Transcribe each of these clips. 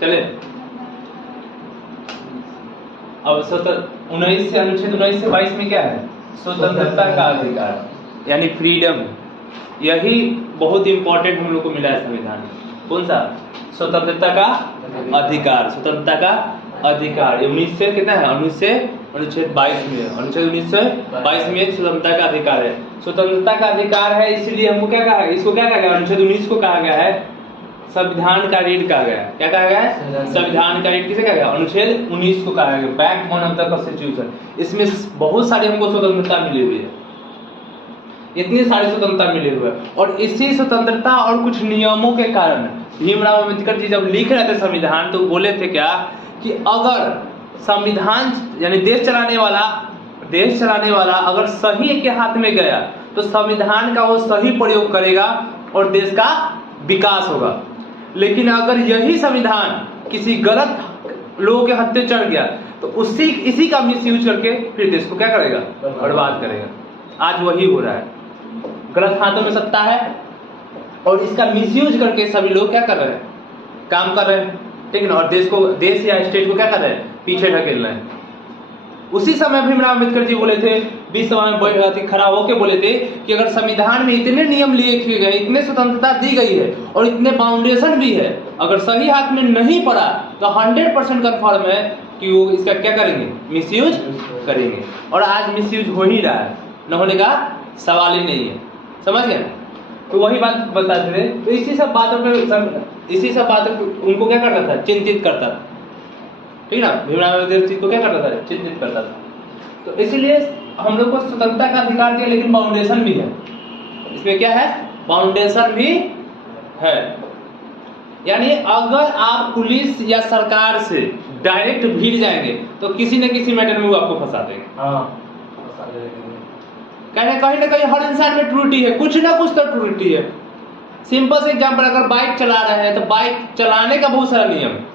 चले अब 19 से अनुच्छेद 19 से 22 में क्या है? स्वतंत्रता का अधिकार यानी फ्रीडम। यही बहुत इंपॉर्टेंट हम लोग को मिला है संविधान में। कौन सा? स्वतंत्रता का अधिकार। स्वतंत्रता का अधिकार 19 से कितना है? 19 से अनुच्छेद 22 में, अनुच्छेद 19 से 22 में स्वतंत्रता का अधिकार है। स्वतंत्रता का अधिकार है, इसलिए हमको क्या कहा है? इसको क्या कहा गया? अनुच्छेद 19 को कहा गया है संविधान का रीढ़ कहा गया। क्या कहा गया है? संविधान का रीढ़ किसे कहा गया? अनुच्छेद 19 को कहा गया बैकबोन ऑफ द कॉन्स्टिट्यूशन। इसमें बहुत सारी हमको स्वतंत्रता मिली हुई है, इतनी सारी स्वतंत्रता मिली हुई है। और इसी स्वतंत्रता और कुछ नियमों के कारण भीमराव अम्बेडकर जी जब लिख रहे थे संविधान तो बोले थे क्या कि अगर संविधान यानी देश चलाने वाला अगर सही के हाथ में गया तो संविधान का वो सही प्रयोग करेगा और देश का विकास होगा। लेकिन अगर यही संविधान किसी गलत लोगों के हाथ में चढ़ गया तो इसी का मिसयूज करके फिर देश को क्या करेगा? बर्बाद करेगा। आज वही हो रहा है, गलत हाथों में सत्ता है और इसका मिसयूज करके सभी लोग क्या कर रहे हैं? काम कर रहे हैं, ठीक है ना। और देश या स्टेट को क्या कर रहे हैं? पीछे ढकेल रहे हैं। उसी समय भीमराव अम्बेडकर जी बोले थे, बीच सभा में खड़ा होकर बोले थे कि अगर संविधान में इतने नियम लिए गए, इतने स्वतंत्रता दी गई है और इतने फाउंडेशन भी है, अगर सही हाथ में नहीं पड़ा तो 100% कन्फर्म है कि वो इसका क्या करेंगे? मिसयूज करेंगे। और आज मिसयूज हो ही रहा है, न होने का सवाल ही नहीं है। समझ गए? तो वही बात बताते थे। तो इसी सब बातों को उनको क्या करता था? चिंतित करता था, ठीक ना। भीमराव अम्बेडकर जी को क्या करता था? चिंतित करता था। तो इसीलिए हम लोग को स्वतंत्रता का अधिकार दिया, लेकिन बाउंडेशन भी है इसमें। क्या है? बाउंडेशन भी है। यानी अगर आप पुलिस या सरकार से डायरेक्ट भिड़ जाएंगे तो किसी न किसी मैटर में वो आपको फंसा देंगे। कहीं ना कहीं हर इंसान में त्रुटि है, कुछ ना कुछ तो त्रुटि है। सिंपल से एग्जांपल, अगर बाइक चला रहे हैं तो बाइक चलाने का बहुत सारा नियम है।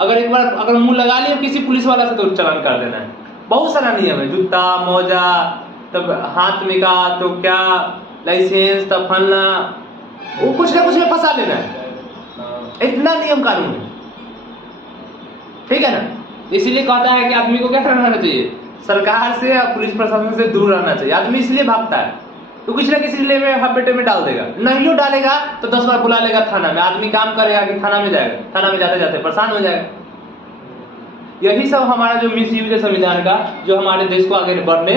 अगर मुंह लगा लिया किसी पुलिस वाला से तो चालान कर देना है। बहुत सारा नियम है, जूता मोजा, तब हाथ में का तो क्या लाइसेंस, तब फलना, वो कुछ ना कुछ में फंसा लेना है। इतना नियम कानून है, ठीक है ना। इसीलिए कहता है कि आदमी को क्या करना चाहिए? सरकार से या पुलिस प्रशासन से दूर रहना चाहिए। आदमी इसलिए भागता है तो कुछ ना किसी ले में हपेटे में डाल देगा, नहीं डालेगा तो 10 बार बुला लेगा थाना में। आदमी काम करेगा कि थाना में जाएगा, थाना में जाते जाते परेशान हो जाएगा। यही सब हमारा जो मिसयूज है संविधान का, जो हमारे देश को आगे बढ़ने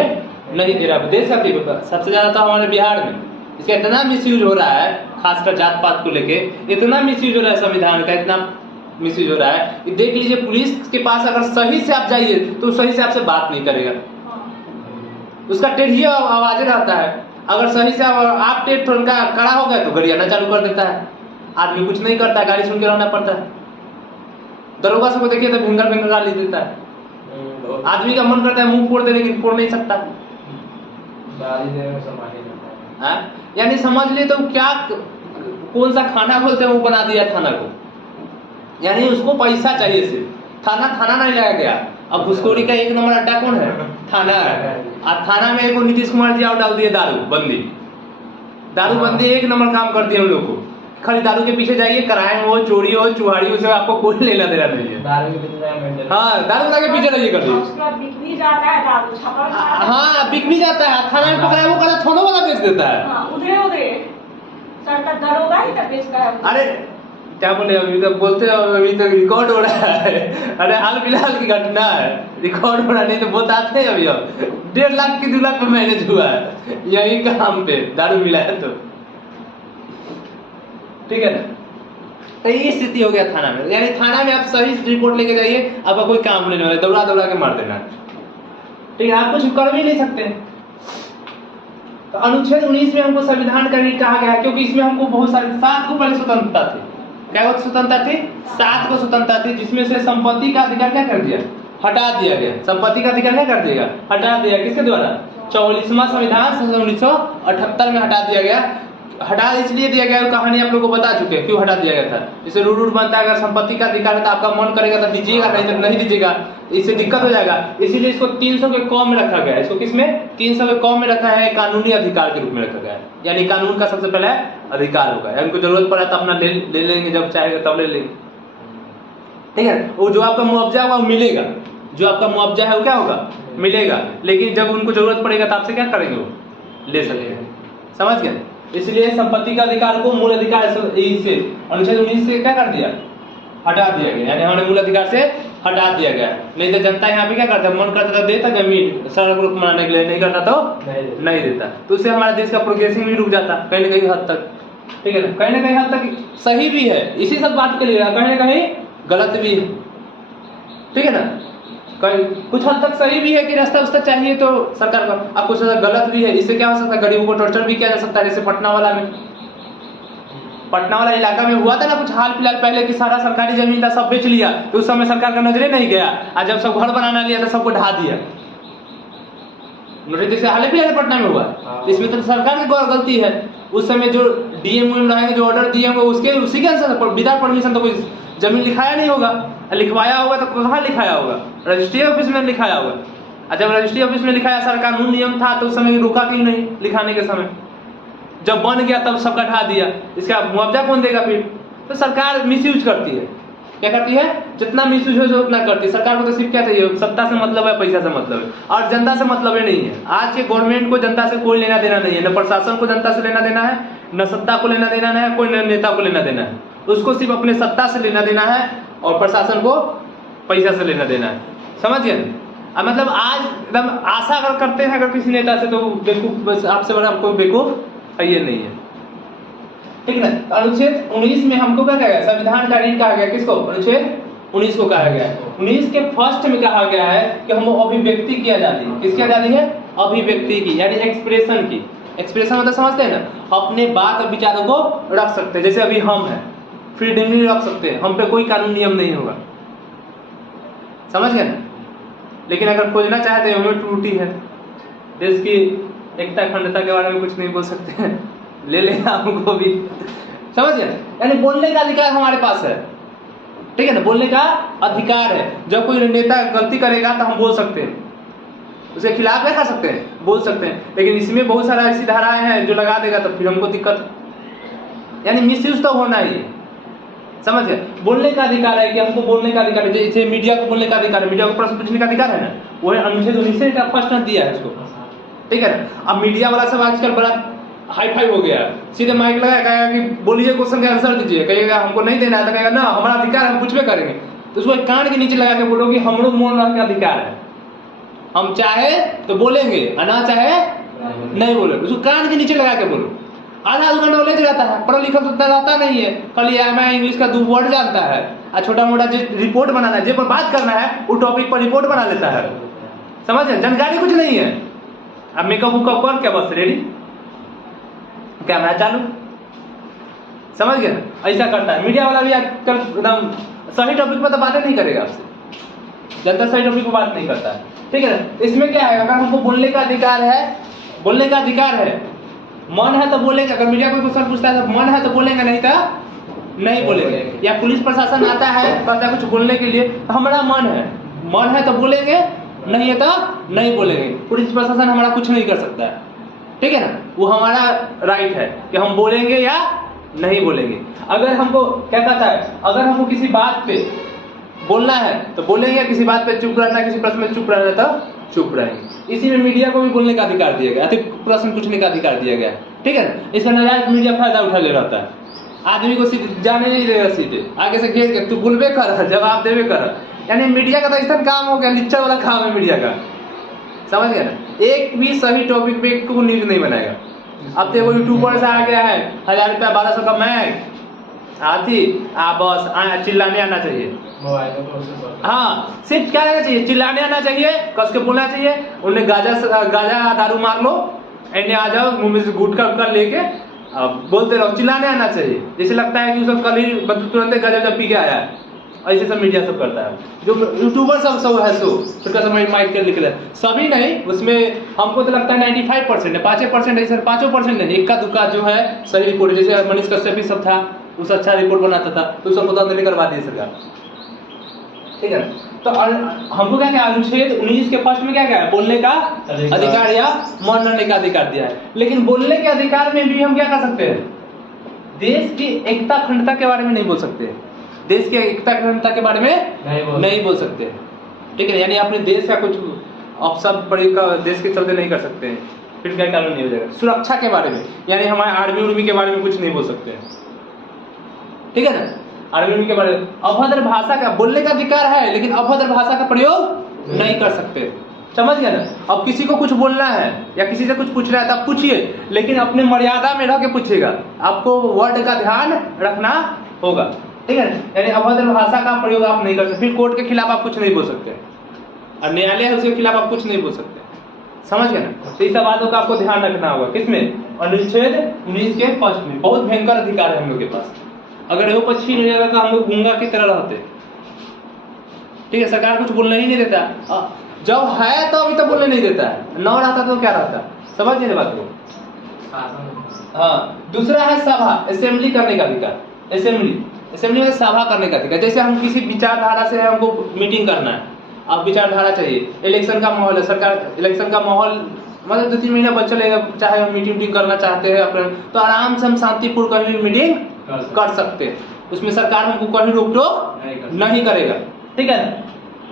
नहीं दे रहा। देश का सबसे ज्यादा तो हमारे बिहार में इसका इतना मिसयूज हो रहा है, खासकर जात पात को लेके इतना मिसयूज हो रहा है संविधान का, इतना मिसयूज हो रहा है। देख लीजिए, पुलिस के पास अगर सही से आप जाइए तो सही से आपसे बात नहीं करेगा, उसका टेढ़िया आवाजें रहता है। अगर सही से आप टेढ़ थोड़ा कड़ा हो गया तो गरियाना चालू कर देता है। आदमी कुछ नहीं करता है, गाड़ी सुन के रहना पड़ता है। दरोगा सबको देखिए तो भिंगर गाली देता है। आदमी का मन करता है मुंह फोड़ दे, लेकिन फोड़ नहीं सकता। यानी समझ ले तो क्या, कौन सा खाना बोलते हैं वो बना दिया थाना को। यानी उसको पैसा चाहिए सिर्फ। थाना नहीं लाया गया। अब घुसखोरी का एक नंबर अड्डा कौन है? थाना है। और थाना में एक नीतीश कुमार जी डाल दिए दारू बंदी एक नंबर काम करती है हम लोग को। खाली दारू के पीछे जाइए, क्राइम हो, चोरी हो, चुहाड़ी हो, आपको कोई लेना देना नहीं है। दारू के पीछे रहिए कर बिक भी जाता है दारू, हाँ बिक भी जाता है। थाना में पकड़ा वो कड़ा थोड़ा वाला बेच देता है। उधरे सरकार दरोगा ही तक बेचता है। अरे क्या बोले, अभी तक बोलते अभी तक रिकॉर्ड हो रहा है। अरे हाल फिलहाल की घटना है, रिकॉर्ड हो रहा नहीं तो बताते हैं। अभी 1.5 लाख की 2 लाख में मैनेज हुआ है यही काम पे दारू मिला है तो, ठीक है ना। तो ये स्थिति हो गया थाना में। यानी थाना में आप सही रिपोर्ट लेके जाइए, आपका कोई काम नहीं होगा, दौड़ा के मार देना, ठीक है। आप कुछ कर भी नहीं सकते। तो अनुच्छेद 19 में हमको संविधान का रीढ़ कहा गया है, क्योंकि इसमें हमको बहुत सारी 7 को पहले स्वतंत्रता थी। क्या स्वतंत्रता थी? 7 को स्वतंत्रता थी, जिसमें से संपत्ति का अधिकार क्या कर दिया? हटा दिया गया। संपत्ति का अधिकार क्या कर दिया? हटा दिया। किसके द्वारा? 44वां संविधान 1978 में हटा दिया गया। हटा इसलिए दिया गया, कहानी आप लोगों को बता चुके हैं क्यों हटा दिया गया था। जैसे रूल बनता है, अगर संपत्ति का अधिकार है तो आपका मन करेगा तो दीजिएगा, नहीं तो नहीं दीजिएगा, इससे दिक्कत हो जाएगा। इसीलिए इसको 300 के कम में रखा गया है। इसको किसमें? 300 के कम में रखा है, कानूनी अधिकार के रूप में रखा गया है। यानी कानून का सबसे पहले अधिकार होगा। उनको जरूरत पड़ा तो अपना ले लेंगे, जब चाहेगा तब ले लेंगे। ठीक है। वो जो आपका मुआवजा होगा वो मिलेगा, जो आपका मुआवजा है वो क्या होगा, मिलेगा। लेकिन जब उनको जरूरत पड़ेगा तो आपसे क्या करेंगे, वो ले सकते हैं। समझ गए। इसलिए संपत्ति का अधिकार को मूल अधिकार से अनुच्छेद 19 से क्या कर दिया, हटा दिया गया, यानी हमने मूल अधिकार से हटा दिया गया। नहीं तो जनता यहाँ पे क्या करता है, मन करता तो देता जमीन सड़क रोड बनाने के लिए, नहीं करता तो नहीं देता। तो उससे हमारे देश का प्रोग्रेसिंग भी रुक जाता कहीं ना कहीं हद तक, ठीक है ना। कहीं ना कहीं हद तक सही भी है, इसी सब बात के लिए कहीं ना कहीं गलत भी है, ठीक है ना। कुछ हद तक सही भी है कि रास्ता उस्ता चाहिए तो सरकार को, अब कुछ हद तक गलत भी है। इससे क्या हो सकता है, गरीबों को टॉर्चर भी किया जा सकता है। जैसे पटना वाला इलाका में हुआ था ना कुछ हाल फिलहाल पहले कि सारा सरकारी जमीन था सब बेच लिया, तो उस समय सरकार का नजरे नहीं गया, और जब सब घर बनाना लिया तो सबको ढा दिया। जैसे हाल फिलहाल पटना में हुआ, इसमें तो सरकार की गलती है। उस समय जो डीएम रहेंगे, जो ऑर्डर दिए होंगे उसके उसी के अनुसार विदाउट परमिशन तो कोई जमीन लिखाया नहीं होगा, लिखवाया होगा तो कहाँ लिखाया होगा, रजिस्ट्री ऑफिस में लिखाया होगा। और जब रजिस्ट्री ऑफिस में लिखाया, सारा कानून नियम था, तो उस समय रोका क्यों नहीं लिखाने के समय। जब बन गया तब सबका ढा दिया, इसका मुआवजा कौन देगा फिर। तो सरकार मिसयूज करती है, क्या करती है, जितना मिसयूज हो उतना करती है। सरकार को तो सिर्फ क्या चाहिए, सत्ता से मतलब है, पैसा से मतलब है, और जनता से मतलब ही नहीं है। आज के गवर्नमेंट को जनता से कोई लेना देना नहीं है, न प्रशासन को जनता से लेना देना है, न सत्ता को लेना देना है, कोई नेता को लेना देना है। उसको सिर्फ अपने सत्ता से लेना देना है और प्रशासन को पैसा से लेना देना है। समझ गए। मतलब आज एकदम आशा अगर करते हैं अगर किसी नेता से, तो बेवकूफ, आपसे बड़ा कोई बेवकूफ ये नहीं है, ठीक है ना। अनुच्छेद 19 में हमको क्या कहा गया, संविधान का रीढ़ कहा गया, किसको, अनुच्छेद 19 को कहा गया है। 19 के फर्स्ट में कहा गया है कि हम अभिव्यक्ति की आजादी, किसकी आजादी है, अभिव्यक्ति की, यानी एक्सप्रेशन की। एक्सप्रेशन मतलब समझते हैं ना, अपने बात और विचारों को रख सकते हैं। जैसे अभी हम हैं, फ्रीडमली रख सकते हैं, हम पे कोई कानून नियम नहीं होगा, समझ गए ना। लेकिन अगर खोजना चाहते हैं, हमें त्रुटि है, देश की एकता अखंडता के बारे में कुछ नहीं बोल सकते हैं, ले लेना हमको भी, समझ गए। यानी बोलने का अधिकार हमारे पास है, ठीक है ना, बोलने का अधिकार है। जब कोई नेता गलती करेगा तो हम बोल सकते हैं, उसके खिलाफ क्या कर सकते हैं, बोल सकते हैं। लेकिन इसमें बहुत सारा ऐसी धाराएं हैं जो लगा देगा तो फिर हमको दिक्कत, यानी मिसयूज तो होना ही है, समझ गए। बोलने का अधिकार है कि हमको बोलने का अधिकार है, जैसे मीडिया को बोलने का अधिकार है, मीडिया को प्रश्न पूछने का अधिकार है ना, वो अनुच्छेद 19 का प्रश्न दिया है उसको, ठीक है। अब मीडिया वाला सब आजकल बड़ा हाई फाई हो गया, सीधे माइक लगाया, कहेगा कि बोलिए क्वेश्चन का आंसर दीजिए, कहेगा हमको नहीं देना है तो कहेगा ना हमारा अधिकार, हम कुछ भी करेंगे। तो उसको कान के नीचे लगा के बोलो कि हम लोग बोलने का अधिकार है, हम चाहे तो बोलेंगे और ना चाहे नहीं बोले, उसको कान के नीचे लगा के बोलो। आधा आधा नॉलेज रहता है, पढ़ा लिखा तो रहता नहीं है, खाली मैं इंग्लिश का 2 वर्ड जानता है, और छोटा मोटा जो रिपोर्ट बनाना है, जो पर बात करना है वो टॉपिक पर रिपोर्ट बना लेता है, समझ गए, जानकारी कुछ नहीं है। अब मेकअप उकअप कर क्या बस रेडी, कैमरा चालू, समझ गए, ऐसा करता है मीडिया वाला भी आजकल। एकदम सही टॉपिक पर तो बातें नहीं करेगा आपसे, जनता सही टॉपिक पर बात नहीं करता है, ठीक है। इसमें क्या है, अगर हमको बोलने का अधिकार है, बोलने का अधिकार है, मन है तो बोलेंगे। अगर मीडिया कोई क्वेश्चन पूछता है तो मन है तो बोलेंगे, नहीं तो नहीं बोलेंगे। या पुलिस प्रशासन आता है कहता है कुछ बोलने के लिए, तो हमारा मन है तो बोलेंगे, नहीं है तो नहीं बोलेंगे। पुलिस प्रशासन हमारा कुछ नहीं कर सकता है, ठीक है ना, वो हमारा राइट है कि हम बोलेंगे या नहीं बोलेंगे। अगर हमको क्या कहता है, अगर हमको किसी बात पे बोलना है तो बोलेंगे, किसी बात पे चुप रहना, किसी प्रश्न में चुप रहना तो चुप रहेंगे। इसी में मीडिया को भी बोलने का अधिकार दिया गया, अधिक प्रश्न पूछने का अधिकार दिया गया, ठीक है ना। इसमें नाजायज मीडिया फायदा उठा ले रहता है, आदमी को सीधे जाने नहीं देगा, सीधे आगे से घेर के तू बोलबे कर, जवाब देवे कर। यानी मीडिया का तो ऐसा काम हो गया, लिच्चा वाला काम है मीडिया का, समझ गए ना। एक भी सही टॉपिक पे को न्यूज नहीं बनाएगा। अब तो वो यूट्यूबर से आ गया है, 1000 रुपया 1200 का मैग आती बस चिल्लाने आना चाहिए, हाँ सिर्फ क्या रहना चाहिए, चिल्लाने आना चाहिए, कस के बोलना चाहिए। उन्हें गाजा दारू मार लो, एंड आ जाओ मुंह में से गुटखा उटखा लेके बोलते रहो, चिल्लाने आना चाहिए। जैसे लगता है कि वो सब कल ही तुरंत गाजा पी के आया है, ऐसे सब मीडिया सब करता है। जो यूट्यूबर सब है सो छोटा सा माइक कर निकले, सभी नहीं, उसमें हमको तो लगता है 95% है, 5% है, 5% नहीं, इक्का दुक्का जो है सही रिपोर्ट। जैसे मनीष कश्यप सब था, उस अच्छा रिपोर्ट बनाता था, तो उसको पता करवा दी सरकार, ठीक है। तो हमको क्या क्या अनुच्छेद 19 के फर्स्ट में क्या क्या है, बोलने का अधिकार या मौन रहने का अधिकार दिया है। लेकिन बोलने के अधिकार में भी हम क्या कर सकते हैं, देश की एकता अखंडता के बारे में नहीं बोल सकते, देश की एकता अखंडता के बारे में नहीं बोल सकते, ठीक है। यानी अपने देश का कुछ अपशब्द प्रयोग का देश के चलते नहीं कर सकते हैं, फिर क्या कानून नहीं हो जाएगा। सुरक्षा के बारे में, यानी हमारे आर्मी उर्मी के बारे में कुछ नहीं बोल सकते हैं, ठीक है ना। आर्मी उर्मी के बारे में अभद्र भाषा का बोलने का अधिकार है, लेकिन अभद्र भाषा का प्रयोग नहीं कर सकते, समझ गए ना। अब किसी को कुछ बोलना है या किसी से कुछ पूछना है तो आप पूछिए, लेकिन अपने मर्यादा में रह के पूछिएगा, आपको वर्ड का ध्यान रखना होगा, ठीक है। यानी अभद्र भाषा का प्रयोग आप नहीं कर सकते, फिर कोर्ट के खिलाफ आप कुछ नहीं बोल सकते, और न्यायालय है उसके खिलाफ आप कुछ नहीं बोल सकते, समझ गए ना। तो इस बातों का आपको ध्यान रखना होगा। किसमें? अनुच्छेद 19 के फर्स्ट में। बहुत भयंकर अधिकार है हम लोग के पास, अगर वो पर छीन हो जाएगा तो हम लोग गूंगा की तरह रहते, ठीक है। सरकार कुछ बोलने ही नहीं देता, जब है तो अभी तो बोलने नहीं देता है, न रहता तो क्या रहता, समझ गए बात को। हाँ, दूसरा है सभा, असेंबली करने का अधिकार। असेंबली में सभा करने का अधिकार। जैसे हम किसी विचारधारा से है, हमको मीटिंग करना है, अब विचारधारा चाहिए, इलेक्शन का माहौल है, सरकार इलेक्शन का माहौल मतलब 2-3 महीना बच चलेगा, चाहे हम मीटिंग करना चाहते हैं अपने, तो आराम से हम शांतिपूर्ण कहीं भी मीटिंग कर सकते हैं, उसमें सरकार हमको कहीं रोक टोक नहीं करेगा, ठीक है ना।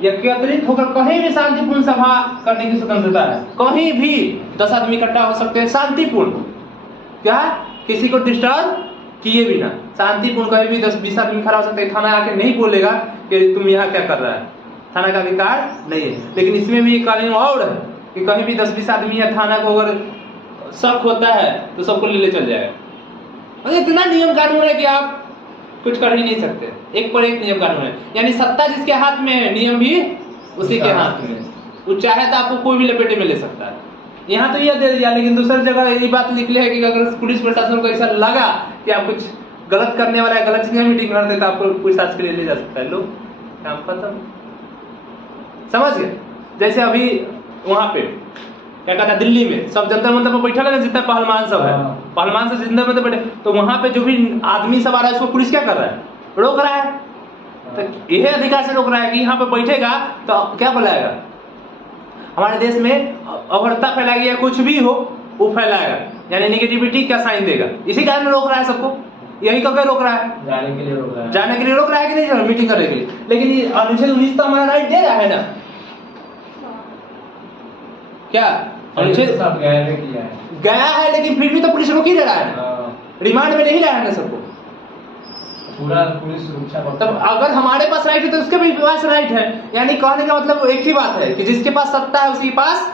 एकत्रित होकर कहीं भी शांतिपूर्ण सभा करने की स्वतंत्रता है, कहीं भी 10 आदमी इकट्ठा हो सकते हैं शांतिपूर्ण, क्या किसी को डिस्टर्ब किए बिना शांतिपूर्ण कहीं भी 10-20 आदमी खड़ा हो सकते हैं। थाना आके नहीं बोलेगा कि तुम यहाँ क्या कर रहा है, थाना का अधिकार नहीं है। लेकिन इसमें भी कानून और है कि कहीं भी 10-20 आदमी या थाना को अगर शक होता है तो सबको ले चल जाएगा। मतलब इतना नियम कानून है कि आप कुछ कर ही नहीं सकते, एक पर एक नियम कानून है। यानी सत्ता जिसके हाथ में है, नियम भी उसी के हाथ में है, वो चाहे तो आपको कोई भी लपेटे में ले सकता है। यहाँ तो यह दे दिया, लेकिन दूसरी जगह यही बात निकली है कि अगर पुलिस प्रशासन को ऐसा लगा कि आप कुछ गलत करने वाला है, गलत चीजें मीटिंग करते तो आपको पूछताछ के लिए ले जा सकता है, लोग काम खत्म, समझ गए। जैसे अभी वहां पे क्या कहता है, दिल्ली में सब जंतर मंतर पर बैठा है ना, जितना पहलवान सब है, पहलवान से जंतर मंतर बैठे, तो वहां पे जो भी आदमी सब आ रहा है उसको पुलिस क्या कर रहा है, रोक रहा है। तो यह अधिकार से रोक रहा है कि यहाँ पे बैठेगा तो क्या बुलाएगा, हमारे देश में अभद्रता फैलाएगी या कुछ भी हो वो फैलाएगा, यानी निगेटिविटी का साइन देगा, इसी कारण रोक रहा है सबको। यही करके रोक रहा है, जाने के लिए रोक रहा है, जाने के लिए रोक रहा है कि नहीं, मीटिंग करने के लिए। लेकिन अनुच्छेद 19 तो हमारा राइट दे रहा है ना, क्या अनुच्छेद सब गया है, लेकिन फिर भी तो पुलिस रोक ही दे रहा है ना, रिमांड में नहीं ला रहा है ना सबको, पूरा पुलिस सुरक्षा। तब अगर हमारे पास राइट है तो उसके भी पास राइट है। यानी कहने का मतलब एक ही बात है कि जिसके पास सत्ता है उसके पास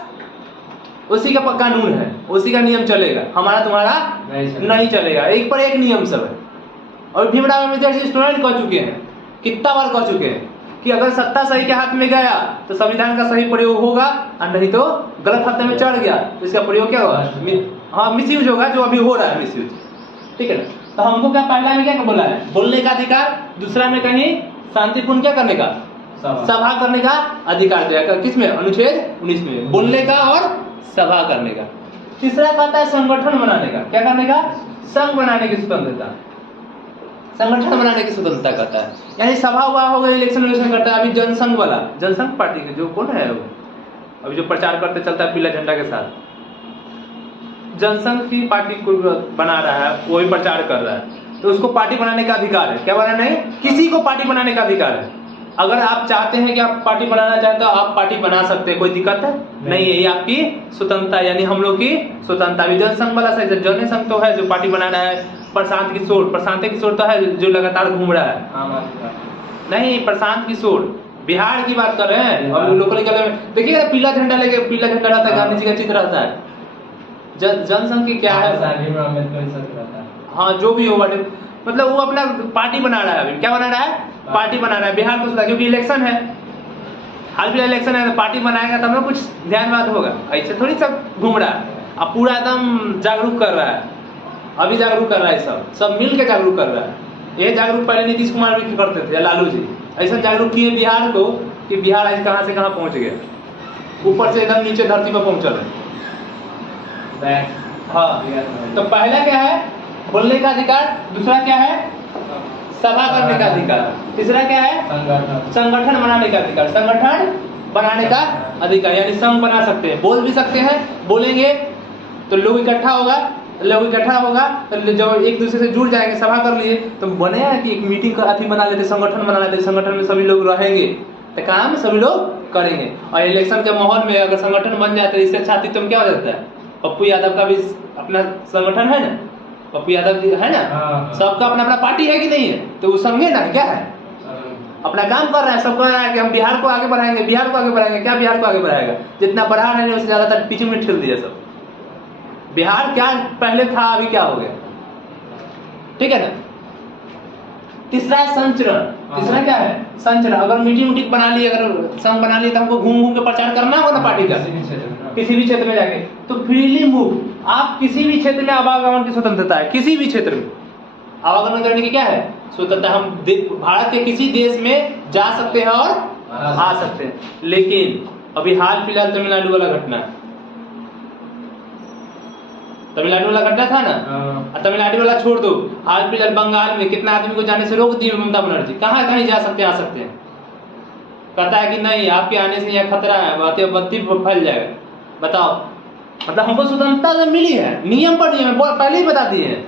उसी का कानून है, उसी का नियम चलेगा, हमारा तुम्हारा नहीं चलेगा। एक पर एक नियम सब है। और भीमराव अम्बेडकर जी स्टूडेंट कह चुके हैं, कितना बार कह चुके हैं कि अगर सत्ता सही के हाथ में गया तो संविधान का सही प्रयोग होगा, और नहीं तो गलत हाथ में चढ़ गया तो इसका प्रयोग क्या होगा, हाँ मिसयूज होगा, जो अभी हो रहा है मिसयूज, ठीक है ना। तो हमको क्या पहला में क्या बोला है, बोलने का अधिकार, दूसरा में कहीं शांतिपूर्ण क्या करने का, सभा करने का अधिकार दिया, किसमें, अनुच्छेद 19 में, बोलने का और सभा करने का। तीसरा कहता है संगठन बनाने का, क्या करने का, संघ बनाने की स्वतंत्रता, संगठन बनाने की स्वतंत्रता कहता है। यानी सभा हुआ होगा, इलेक्शन करता है। अभी जनसंघ वाला, जनसंघ पार्टी के जो कौन है वो अभी जो प्रचार करते चलता है पीला झंडा के साथ, जनसंघ की पार्टी को बना रहा है, वही प्रचार कर रहा है, तो उसको पार्टी बनाने का अधिकार है। क्या बनाना है, किसी को पार्टी बनाने का अधिकार है। अगर आप चाहते हैं कि आप पार्टी बनाना चाहते हो, आप पार्टी बना सकते हैं, कोई दिक्कत है नहीं है, ये आपकी स्वतंत्रता, यानी हम लोग की स्वतंत्रता। भी जनसंघ वाला सही, जनसंघ तो है जो पार्टी बनाना है, प्रशांत किशोर तो है जो लगातार घूम रहा है, नहीं प्रशांत किशोर, बिहार की बात कर रहे हैं। और लोकल में देखिएगा पीला झंडा लेके, पीला झंडा रहता है, गांधी जी का चित्र रहता है। जनसंघ की क्या है, हाँ जो भी हो, मतलब वो अपना पार्टी बना रहा है। अभी क्या बना रहा है, पार्टी बना रहा है बिहार को, क्योंकि इलेक्शन है, हाल फिलहाल इलेक्शन है, तो पार्टी बनाएगा तब ना कुछ ध्यान बात होगा, ऐसे थोड़ी सब घूम रहा है। अब पूरा एकदम जागरूक कर रहा है, अभी जागरूक कर रहा है, सब मिल के जागरूक कर रहा है। ये जागरूक पहले नीतीश कुमार भी करते थे, लालू जी ऐसा जागरूक किए बिहार को कि बिहार आज कहाँ से कहाँ पहुंच गया, ऊपर से एकदम नीचे धरती पर पहुंचल है। हाँ, तो पहला क्या है, बोलने का अधिकार, दूसरा क्या है, सभा करने का अधिकार, तीसरा क्या है, संगठन बनाने का अधिकार, संगठन बनाने का अधिकार, यानी संघ बना सकते हैं, बोल भी सकते हैं, बोलेंगे तो लोग इकट्ठा होगा, लोग इकट्ठा होगा तो जब एक दूसरे से जुड़ जाएंगे, सभा कर लिए तो बनेगा कि एक मीटिंग का अथी बना लेते, संगठन बना लेते, संगठन में सभी लोग रहेंगे तो काम सभी लोग करेंगे। और इलेक्शन के माहौल में अगर संगठन बन जाता है, इससे छाती तो क्या हो जाता है, पप्पू यादव का भी अपना संगठन है ना, पप्पू यादव जी है ना, सबका अपना अपना पार्टी है कि नहीं है, तो वो संगे ना क्या है, अपना काम कर रहे हैं, सब कह रहा है कि हम बिहार को आगे बढ़ाएंगे, बिहार को आगे बढ़ाएंगे। क्या बिहार को आगे बढ़ाएगा, जितना बढ़ा नहीं उससे ज्यादातर पीछे में ठेल दिया सब। बिहार क्या पहले था, अभी क्या हो गया, ठीक है ना। तीसरा है संचरण। तीसरा क्या है, संचरण। अगर मीटिंग बना ली, अगर संघ बना ली तो हमको घूम घूम के प्रचार करना होगा ना पार्टी का, किसी भी क्षेत्र में जाके, तो फ्रीली मूव, आप किसी भी क्षेत्र में आवागमन की स्वतंत्रता है, किसी भी क्षेत्र में आवागमन करने की क्या है, स्वतंत्रता। हम भारत के किसी देश में जा सकते हैं और आ सकते हैं। लेकिन अभी हाल फिलहाल तमिलनाडु वाला घटना, तमिलनाडु वाला घटना था ना, तमिलनाडु वाला छोड़ दो, हाल फिलहाल बंगाल में कितना आदमी को जाने से रोक दी ममता बनर्जी, कहाँ कहीं जा सकते हैं, आ सकते हैं। कहता है कि नहीं, आपके आने से यहाँ खतरा है, बत्ती फैल जाएगा। बताओ, मतलब हमको स्वतंत्रता मिली है, नियम पर नियम है, पहले ही बता दिए हैं।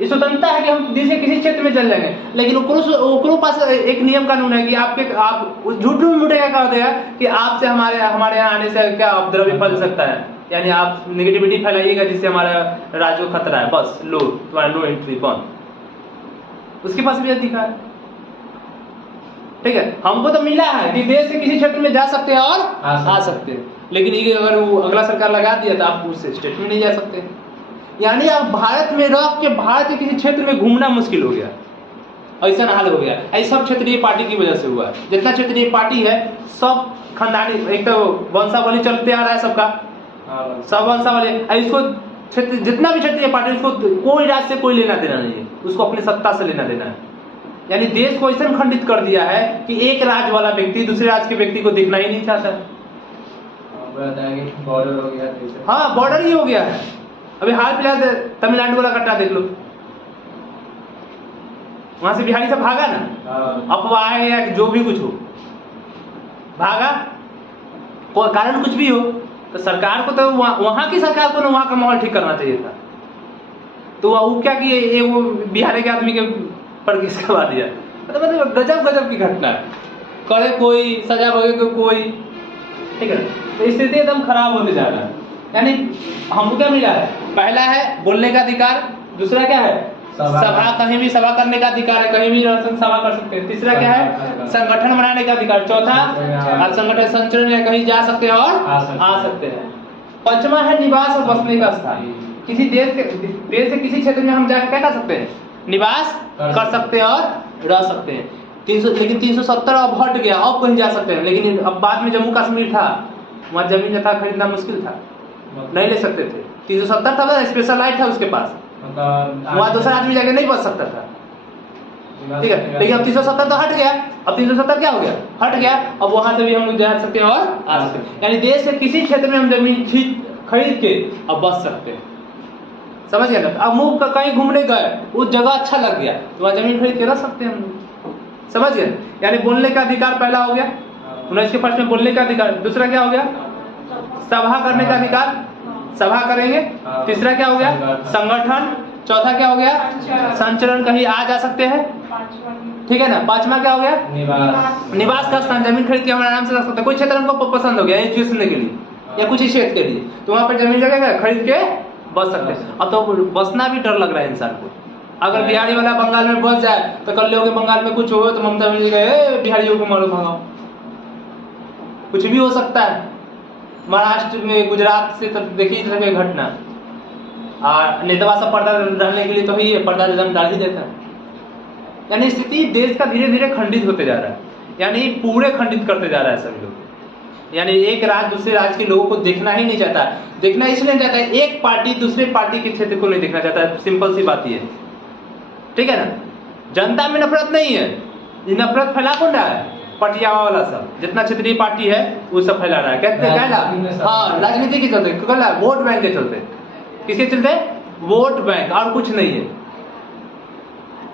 ये स्वतंत्रता है कि हम देश के किसी क्षेत्र में चल जाएंगे, लेकिन उनको पास एक नियम कानून है कि आप झूठ मूठे क्या कर देगा कि आपसे हमारे यहाँ आने से क्या उपद्रवी फैल सकता है, यानी आप नेगेटिविटी फैलाइएगा जिससे हमारा राज्य को खतरा है, बस लो तुम्हारा नो एंट्री बंद। उसके पास भी अधिकार, ठीक है। हमको तो मिला है कि देश के किसी क्षेत्र में जा सकते हैं और आ सकते हैं, लेकिन ये अगर वो अगला सरकार लगा दिया तो आप उससे स्टेट में नहीं जा सकते। यानी आप भारत में रह के भारत के किसी क्षेत्र में घूमना मुश्किल हो गया, ऐसा हाल हो गया। ऐसा सब क्षेत्रीय पार्टी की वजह से हुआ। जितना क्षेत्रीय पार्टी है सब खानदानी, एक तो वंशावली चलते आ रहा है सबका, सब वंशावली। इसको क्षेत्र जितना भी क्षेत्रीय पार्टी, उसको कोई राज्य से कोई लेना देना नहीं है, उसको अपनी सत्ता से लेना देना है। यानी देश को ऐसा खंडित कर दिया है कि एक राज्य वाला व्यक्ति दूसरे राज्य के व्यक्ति को देखना ही नहीं चाहता। बॉर्डर हो गया, हाँ बॉर्डर ही हो गया है। अभी हाल फिलहाल तमिलनाडु वाला घटना देख लो, वहां से बिहारी सब भागा ना, अफवाह है या जो भी कुछ हो, भागा, कोई कारण कुछ भी हो, तो सरकार को तो वहां की सरकार को ना वहां का माहौल ठीक करना चाहिए था। तो वो क्या कि ये वो बिहार के आदमी के पर केस करवा दिया। मतलब गजब की घटना है, करे कोई, सजा भोगे कोई, ठीक है। तो स्थिति एकदम खराब होते जा रहा है। यानी हमको क्या मिला है, पहला है बोलने का अधिकार, दूसरा क्या है सभा, कहीं भी सभा करने का अधिकार है, कहीं भी सभा कर सकते हैं। तीसरा क्या है संगठन बनाने का अधिकार। चौथा आप संगठन संचरण में कहीं जा सकते हैं और आ सकते हैं। पांचवा है निवास और बसने का स्थान। किसी देश के किसी क्षेत्र में हम जाकर क्या कर सकते हैं, निवास कर सकते हैं और रह सकते हैं। 300 लेकिन 370 अब हट गया, अब कहीं जा सकते हैं। लेकिन अब बाद में जम्मू कश्मीर था, वहाँ जमीन था खरीदना मुश्किल था, नहीं ले सकते थे। 370 था, स्पेशल राइट था उसके पास, वहाँ दूसरा आदमी जाके नहीं बच सकता था, ठीक है। लेकिन अब 370 तो हट गया, अब 370 क्या हो गया, हट गया। अब वहां से भी हम लोग जा सकते हैं और आ सकते हैं। यानी देश के किसी क्षेत्र में हम जमीन खरीद के अब बच सकते हैं, समझ गए ना। अब मुंह कहीं घूमने गए, उस जगह अच्छा लग गया तो वहाँ जमीन खरीद के रह सकते हैं हम लोग, समझ गए। यानी बोलने का अधिकार पहला हो गया, 19 के में बोलने का अधिकार। दूसरा क्या हो गया, सभा करने का अधिकार, सभा करेंगे। तीसरा क्या हो गया, संगठन। चौथा क्या हो गया, संचरण, कहीं आ जा सकते हैं, ठीक है ना। पांचवा क्या हो गया, निवास का स्थान, जमीन खरीद के हम आराम से रख सकते हैं। कोई क्षेत्र हमको पसंद हो गया एजुकेशन के लिए या कुछ क्षेत्र के लिए, तो वहाँ पर जमीन जगह खरीद के बस सकते हैं। अब तो बसना भी डर लग रहा है इंसान को। अगर बिहारी वाला बंगाल में बस जाए तो कल लोग बंगाल में कुछ हो तो ममता बनर्जी कहे बिहारियों को मारो भगाओ, कुछ भी हो सकता है। महाराष्ट्र में, गुजरात से तो देखिए इस तरह की घटना। नेता सब पर्दा डालने के लिए तो ही पर्दा डाल ही देता है। यानी स्थिति देश का धीरे धीरे खंडित होते जा रहा है, यानी पूरे खंडित करते जा रहा है सभी लोग। यानी एक राज्य दूसरे राज्य के लोगों को देखना ही नहीं चाहता। देखना इसलिए नहीं चाहता है, एक पार्टी दूसरे पार्टी के क्षेत्र को नहीं देखना चाहता है, सिंपल सी बात ये है, ठीक है ना। जनता में नफरत नहीं है, ये नफरत फैला कौन रहा है, पटियाला वाला सब, जितना क्षेत्रीय पार्टी है वो सब फैला रहा है। कहते हैं हाँ राजनीति के चलते, वोट बैंक के चलते। किसके चलते, वोट बैंक, और कुछ नहीं है,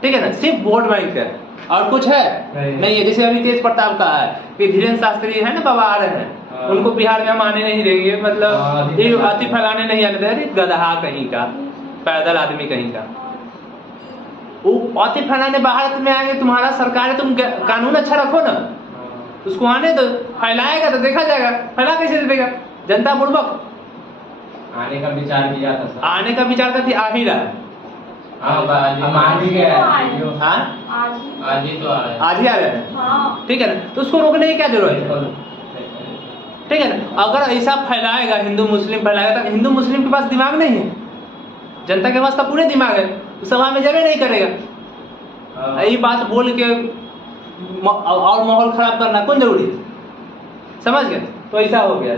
ठीक है ना। सिर्फ वोट बैंक है और कुछ है नहीं है। जैसे अभी तेज प्रताप का है कि धीरेन्द्र शास्त्री है ना, बाबा आ रहे हैं, उनको बिहार में हम आने नहीं देंगे, मतलब ये अति फैलाने नहीं आने देंगे। गधा कहीं का, पैदल आदमी कहीं का। वो अति फैलाने बाहर में आएंगे, तुम्हारा सरकार है, तुम कानून अच्छा रखो ना, उसको आने दो, फैलाएगा तो देखा जाएगा, फैला कैसे देगा जनता बुड़बक। आने का विचार किया था सर। आने का विचार था, आ ही रहा है। अब आ भी गया है। हाँ आज ही तो आया। आज ही आ रहा है, हाँ। ठीक है ना, तो उसको रोकने की क्या जरूरत है, ठीक है ना। अगर ऐसा फैलाएगा, हिंदू मुस्लिम फैलाएगा, तो हिंदू मुस्लिम के पास दिमाग नहीं है, जनता के पास तो पूरे दिमाग है, सभा में जगह नहीं करेगा। यही बात बोल के और माहौल खराब करना कौन जरूरी है, समझ गए। तो ऐसा हो गया।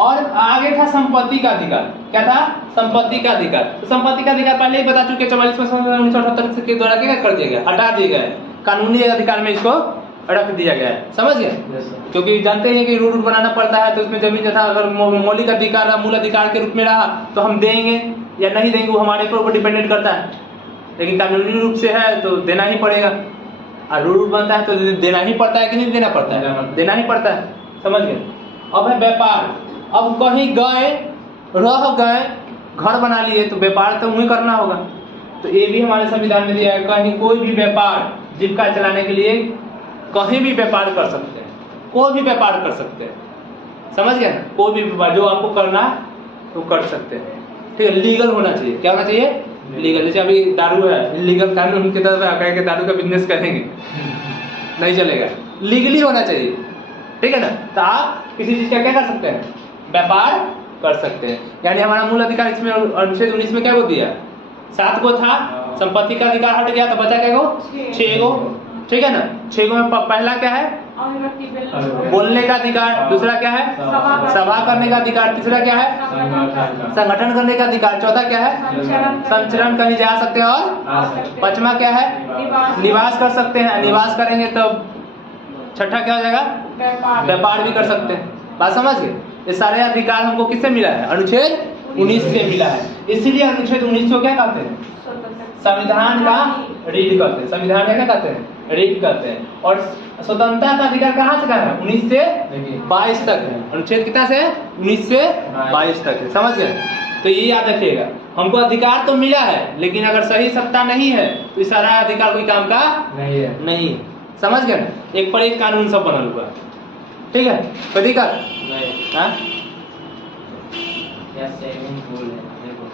और आगे था संपत्ति का अधिकार। क्या था? संपत्ति का अधिकार। तो संपत्ति का अधिकार पहले ही बता चुके, 44/1978 के द्वारा क्या कर दिया गया, हटा दिया गया, कानूनी अधिकार में इसको रख दिया गया है, समझ गए। क्योंकि जानते हैं कि रोड बनाना पड़ता है, तो उसमें जमीन तथा अगर मौलिक अधिकार मूल अधिकार के रूप में रहा तो हम देंगे या नहीं देंगे वो हमारे ऊपर डिपेंडेंट करता है, लेकिन कानूनी रूप से है तो देना ही पड़ेगा। और रूल बनता है तो देना ही पड़ता है कि नहीं देना पड़ता है, देना ही पड़ता है, समझ गए। अब है व्यापार। अब कहीं गए, रह गए, घर बना लिए, तो व्यापार तो वही करना होगा, तो ये भी हमारे संविधान में दिया है। कहीं कोई भी व्यापार जीविका चलाने के लिए कहीं भी व्यापार कर सकते हैं, कोई भी व्यापार कर सकते हैं, समझ गए ना। कोई भी व्यापार जो आपको करना तो कर सकते हैं, ठीक है। लीगल होना चाहिए। क्या होना चाहिए? लीगल। जैसे अभी दारू है, लीगल कानून की तरफ कह के दारू का बिजनेस करेंगे, नहीं चलेगा, लीगली होना चाहिए, ठीक है ना। तो आप किसी चीज का क्या कर सकते हैं, व्यापार कर सकते हैं। यानी हमारा मूल अधिकार इसमें अनुच्छेद 19 में क्या को दिया, 7 को था, संपत्ति का अधिकार हट गया तो बचा क्या गो, 6 गो, ठीक है ना। 6 गो में पहला क्या है, बोलने का अधिकार, दूसरा क्या है, सभा करने का अधिकार, तीसरा क्या है, संगठन करने का अधिकार, चौथा क्या है, संचरण कहीं जा सकते हैं, और पांचवा क्या है, निवास कर सकते हैं। निवास करेंगे तो छठा क्या हो जाएगा, व्यापार भी कर सकते हैं। बात समझ गए। ये सारे अधिकार हमको किससे मिला है, अनुच्छेद 19 से मिला है। इसीलिए अनुच्छेद 19 को क्या कहते हैं, संविधान का रीढ़ कहते हैं। संविधान का क्या कहते हैं, रीढ़ कहते हैं। और स्वतंत्रता का अधिकार कहाँ से कहाँ है, 19 से 22 तक है। अनुच्छेद कितना से, 19 से 22 तक है, समझ गए। तो ये याद रखिएगा, हमको अधिकार तो मिला है, लेकिन अगर सही सत्ता नहीं है तो ये सारा अधिकार कोई काम का नहीं है, समझ गए ना। एक पर एक कानून सब बनल हुआ, ठीक है। कोई दिक्कत हाँ? क्या सेविंग पूल है, देखो